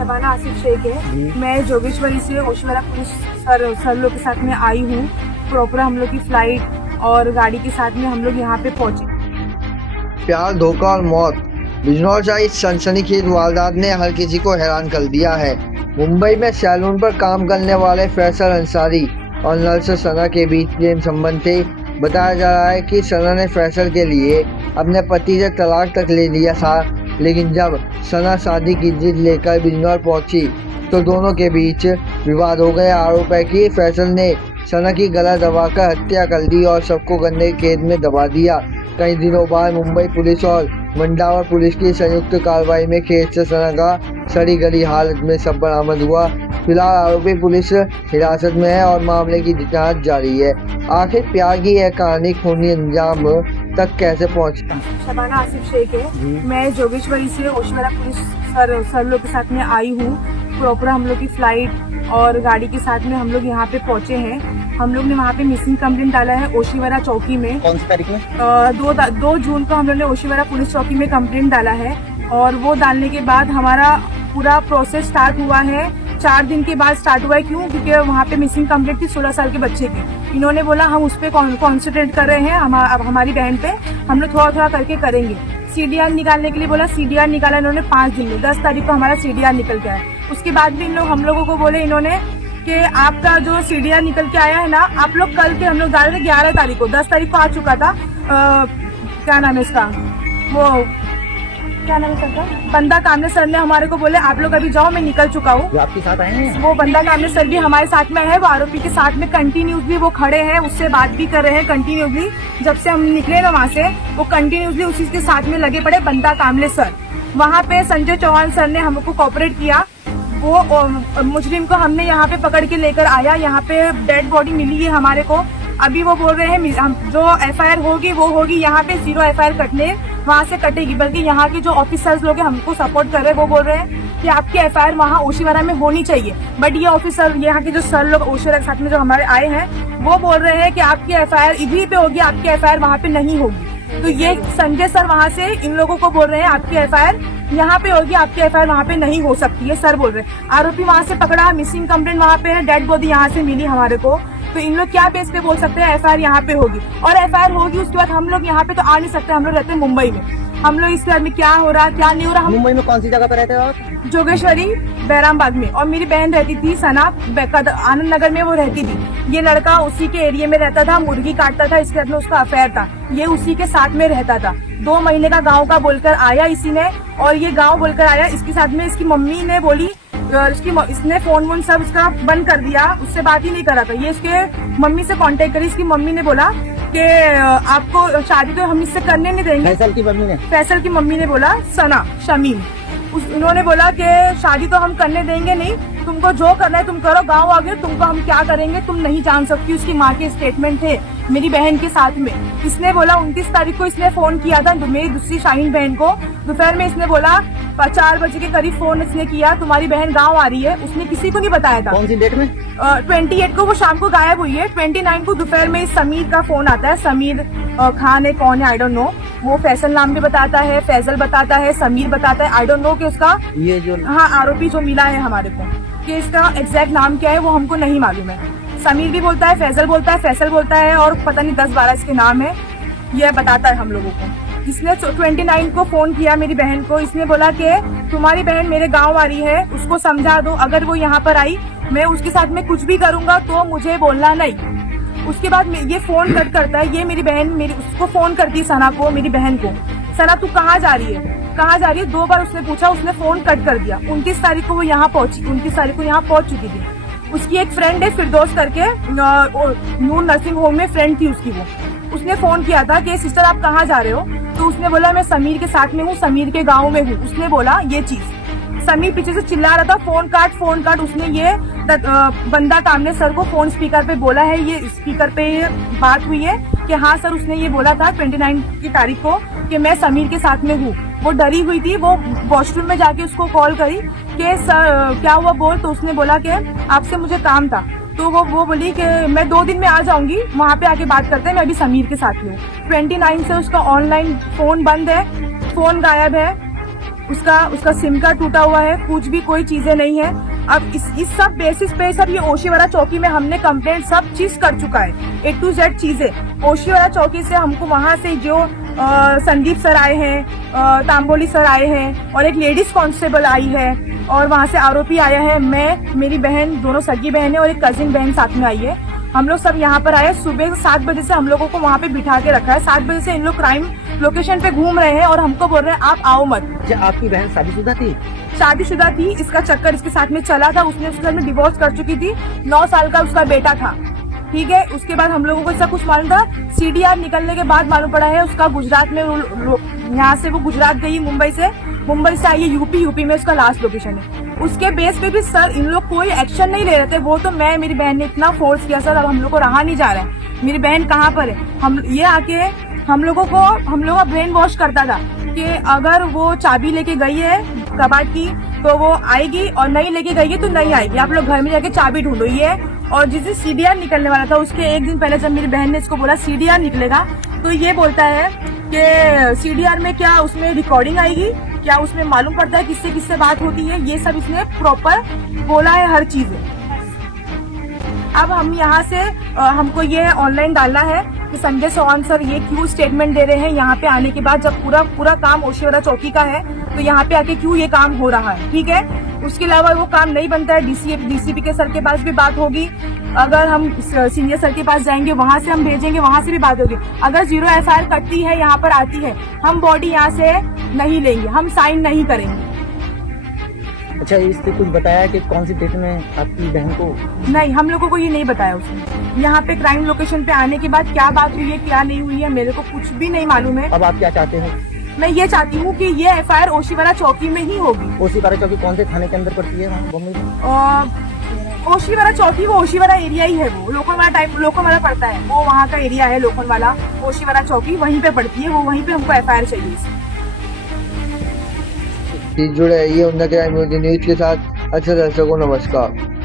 शबाना आसिफ शेख है। मैं जोगेश्वरी से ओशिवारा पुलिस सर लोग के साथ में आई हूँ। प्रॉपर हम लोग की फ्लाइट और गाड़ी के साथ में हम लोग यहाँ पे पहुँचे। प्यार, धोखा और मौत, बिजनौर से इस सनसनीखेज वारदात ने हर किसी को हैरान कर दिया है। मुंबई में सैलून पर काम करने वाले फैसल अंसारी और नर्स सना के बीच प्रेम संबंध थे। बताया जा रहा है कि सना ने फैसल के लिए अपने पति से तलाक तक ले लिया था, लेकिन जब सना शादी की जिद लेकर बिजनौर पहुंची तो दोनों के बीच विवाद हो गया। आरोप है कि फैसल ने सना की गला दबाकर हत्या कर दी और सबको गंदे खेत में दबा दिया। कई दिनों बाद मुंबई पुलिस और मंडावा पुलिस की संयुक्त कार्रवाई में खेत से सना का सड़ी गली हालत में शव बरामद हुआ। फिलहाल आरोपी पुलिस हिरासत में है और मामले की जांच जारी है। आखिर प्यार की यह कहानी खूनी अंजाम तक कैसे पहुंची? शबाना आसिफ शेख है। मैं जोगेश्वरी से ओशिवारा पुलिस सर लोग के साथ में आई हूँ। प्रॉपर हम लोग की फ्लाइट और गाड़ी के साथ में हम लोग यहाँ पे पहुँचे हैं। हम लोग ने वहाँ पे मिसिंग कंप्लेंट डाला है ओशिवारा चौकी में। कौन सी तारीख में? 2 जून को हम लोग ने ओशिवारा पुलिस चौकी में कंप्लेंट डाला है और वो डालने के बाद हमारा पूरा प्रोसेस स्टार्ट हुआ है। 4 दिन के बाद स्टार्ट हुआ है। क्यों? क्योंकि वहाँ पे मिसिंग कंप्लेंट थी 16 साल के बच्चे की। इन्होंने बोला हम उस पर कॉन्सेंट्रेट कर रहे हैं, अब हमारी बहन पे हम लोग थोड़ा थोड़ा करके करेंगे। CDR निकालने के लिए बोला, CDR निकाला इन्होंने 5 दिन में। 10 तारीख को हमारा CDR निकल गया है। उसके बाद भी हम लोगों को बोले इन्होंने कि आपका जो CDR निकल के आया है ना, आप लोग कल के हम लोग डाले थे 11 तारीख को। 10 तारीख को आ चुका था। क्या नाम है इसका, वो क्या नाम है सर का, बंदा कामले सर ने हमारे को बोले आप लोग अभी जाओ, मैं निकल चुका हूँ। आपके साथ आए हैं? वो बंदा कामले सर भी हमारे साथ में है। वो आरोपी के साथ में कंटिन्यूसली वो खड़े हैं, उससे बात भी कर रहे हैं कंटिन्यूसली। जब से हम निकले ना वहाँ से, वो कंटिन्यूसली उसी के साथ में लगे पड़े बंदा कामले सर। वहाँ पे संजय चौहान सर ने हमको कोऑपरेट किया। वो मुजरिम को हमने यहाँ पे पकड़ के लेकर आया। यहाँ पे डेड बॉडी मिली है हमारे को। अभी वो बोल रहे हैं जो FIR होगी वो होगी। यहाँ पे 0 FIR कटने वहाँ से कटेगी, बल्कि यहाँ के जो ऑफिसर्स लोग हैं हमको सपोर्ट कर रहे हैं। वो बोल रहे हैं कि आपकी FIR वहाँ ओशिवारा में होनी चाहिए, बट ये ऑफिसर यहाँ के जो सर लोग ओशिवारा के साथ में जो हमारे आए हैं वो बोल रहे हैं कि आपकी FIR इधर पे होगी, आपकी FIR वहाँ पे नहीं होगी। तो ये संजय सर वहाँ से इन लोगों को बोल रहे हैं आपकी FIR यहाँ पे होगी, आपकी FIR वहाँ पे नहीं हो सकती है। सर बोल रहे हैं। आरोपी वहाँ से पकड़ा, मिसिंग कंप्लेंट वहाँ पे है, डेड बॉडी यहाँ से मिली हमारे को। तो इन लोग क्या बेस पे बोल सकते हैं FIR यहाँ पे होगी? और FIR होगी उसके बाद हम लोग यहाँ पे तो आ नहीं सकते। हम लोग रहते हैं मुंबई में। हम लोग इसके बाद में क्या हो रहा क्या नहीं हो रहा। मुंबई में कौन सी जगह पे रहते हो आप? जोगेश्वरी बैरामबाग में। और मेरी बहन रहती थी सना आनंद नगर में, वो रहती थी। ये लड़का उसी के एरिया में रहता था, मुर्गी काटता था, इसके बाद में उसका अफेयर था। ये उसी के साथ में रहता था। 2 महीने का गाँव का बोलकर आया इसी ने, और ये गाँव बोलकर आया। इसके साथ में इसकी मम्मी ने बोली, इसने फोन वोन सब इसका बंद कर दिया, उससे बात ही नहीं करा था। ये इसके मम्मी से कांटेक्ट करी। इसकी मम्मी ने बोला कि आपको शादी तो हम इससे करने नहीं देंगे। फैसल की मम्मी ने बोला, सना शमीम, उन्होंने बोला कि शादी तो हम करने देंगे नहीं, तुमको जो करना है तुम करो, गाँव आ गए, तुमको हम क्या करेंगे तुम नहीं जान सकती। उसकी माँ के स्टेटमेंट थे मेरी बहन के साथ में। इसने बोला 29 तारीख को इसने फोन किया था मेरी दूसरी शाहीन बहन को। दोपहर में इसने बोला 4 बजे के करीब फोन इसने किया, तुम्हारी बहन गांव आ रही है। उसने किसी को नहीं बताया था। कौन सी डेट में? 28 को वो शाम को गायब हुई है। 29 को दोपहर में समीर का फोन आता है। समीर खान है, कौन है आई डोंट नो। वो फैसल नाम भी बताता है, फैजल बताता है, समीर बताता है। आई डोंट नो कि उसका ये जो आरोपी जो मिला है हमारे को, कि इसका एग्जैक्ट नाम क्या है वो हमको नहीं मालूम है। समीर भी बोलता है, फैजल बोलता है, फैसल बोलता है, और पता नहीं 10-12 इसके नाम है। ये बताता है हम लोगों को। इसने 29 को फोन किया मेरी बहन को। इसने बोला कि तुम्हारी बहन मेरे गांव आ रही है, उसको समझा दो, अगर वो यहाँ पर आई मैं उसके साथ में कुछ भी करूंगा तो मुझे बोलना नहीं। उसके बाद ये फोन कट करता है। ये मेरी बहन उसको फोन करती सना को, मेरी बहन को, सना तू कहाँ जा रही है, कहाँ जा रही है? 2 बार उसने पूछा, उसने फोन कट कर दिया। 29 तारीख को वो यहाँ पहुंची, 29 तारीख को यहाँ पहुंच चुकी थी। उसकी एक फ्रेंड है फिरदौस करके, नूर नर्सिंग होम में फ्रेंड थी उसकी। वो उसने फोन किया था कि सिस्टर आप कहाँ जा रहे हो? तो उसने बोला मैं समीर के साथ में हूँ, समीर के गाँव में हूँ। उसने बोला ये चीज। समीर पीछे से चिल्ला रहा था फोन काट फोन काट। उसने ये बंदा कामले सर को फोन स्पीकर पे बोला है, ये स्पीकर पे ये बात हुई है कि हाँ सर, उसने ये बोला था 29 की तारीख को कि मैं समीर के साथ में हूँ। वो डरी हुई थी। वो वॉशरूम में जाके उसको कॉल करी कि सर क्या हुआ बोल। तो उसने बोला कि आपसे मुझे काम था। तो वो बोली कि मैं 2 दिन में आ जाऊंगी, वहाँ पे आके बात करते हैं, मैं अभी समीर के साथ में हूँ। 29 से उसका ऑनलाइन फोन बंद है, फोन गायब है। उसका सिम कार्ड टूटा हुआ है, कुछ भी कोई चीजें नहीं है। अब इस सब बेसिस पे सब ये ओशीवाड़ा चौकी में हमने कंप्लेंट सब चीज कर चुका है, A to Z चीजें। ओशीवाड़ा चौकी से हमको वहां से जो संदीप सर आए हैं, तांबोली सर आए हैं और एक लेडीज कांस्टेबल आई है और वहां से आरोपी आया है, मैं, मेरी बहन, दोनों सगी बहन है और एक कजिन बहन साथ में आई है। हम लोग सब यहाँ पर आए। सुबह 7 बजे से हम लोगों को वहाँ पे बिठा के रखा है। 7 बजे से इन लोग क्राइम लोकेशन पे घूम रहे हैं और हमको बोल रहे हैं आप आओ मत। क्या आपकी बहन शादीशुदा थी? शादीशुदा थी, इसका चक्कर इसके साथ में चला था। उसने उसके साथ में डिवोर्स कर चुकी थी, 9 साल का उसका बेटा था, ठीक है। उसके बाद हम लोगों को सब कुछ मालूम था। CDR निकलने के बाद मालूम पड़ा है उसका गुजरात में, यहाँ से वो गुजरात गई, मुंबई से आई है यूपी में उसका लास्ट लोकेशन है। उसके बेस पे भी सर इन लोग कोई एक्शन नहीं ले रहे थे। वो तो मेरी बहन ने इतना फोर्स किया सर, अब हम लोग को रहा नहीं जा रहा है। मेरी बहन कहाँ पर है? ये आके हम लोगों का ब्रेन वॉश करता था कि अगर वो चाबी लेके गई है कबाड़ की तो वो आएगी और नहीं लेके गई है तो नहीं आएगी, आप लोग घर में जाके चाबी ढूंढो। ये और जिस दिन CDR निकलने वाला था उसके एक दिन पहले जब मेरी बहन ने इसको बोला CDR निकलेगा, तो ये बोलता है कि CDR में क्या उसमें रिकॉर्डिंग आएगी, क्या उसमें मालूम पड़ता है किससे किससे बात होती है, ये सब इसने प्रॉपर बोला है हर चीज। अब हम यहाँ से हमको ये ऑनलाइन डालना है कि संजय चौहान सर ये क्यों स्टेटमेंट दे रहे हैं यहाँ पे आने के बाद, जब पूरा काम ओशीवाड़ा चौकी का है तो यहाँ पे आके क्यों ये काम हो रहा है, ठीक है। उसके अलावा वो काम नहीं बनता है, DCP के सर के पास भी बात होगी। अगर हम सीनियर सर के पास जाएंगे, वहां से हम भेजेंगे, वहां से भी बात होगी। अगर 0 FIR कटती है, यहाँ पर आती है, हम बॉडी यहाँ से नहीं लेंगे, हम साइन नहीं करेंगे। अच्छा, इससे कुछ बताया कि कौन सी डेट में आपकी बहन को? नहीं, हम लोगों को ये नहीं बताया उसने। यहाँ पे क्राइम लोकेशन पे आने के बाद क्या बात हुई है क्या नहीं हुई है मेरे को कुछ भी नहीं मालूम है। अब आप क्या चाहते हैं? मैं ये चाहती हूँ कि ये FIR ओशीवाड़ा चौकी में ही होगी। ओशीवाड़ा चौकी कौन से थाने के अंदर पड़ती है वहाँ बम्बई में? ओशीवाड़ा चौकी वो ओशीवाड़ा एरिया ही है, वो लोखंडवाला पड़ता है, वो वहाँ का एरिया है लोखंडवाला। ओशीवाड़ा चौकी वहीं पे पड़ती है, वो वहीं पे हमको FIR चाहिए। जुड़े रहिए उन्नत न्यूज के साथ। अच्छा दर्शकों नमस्कार।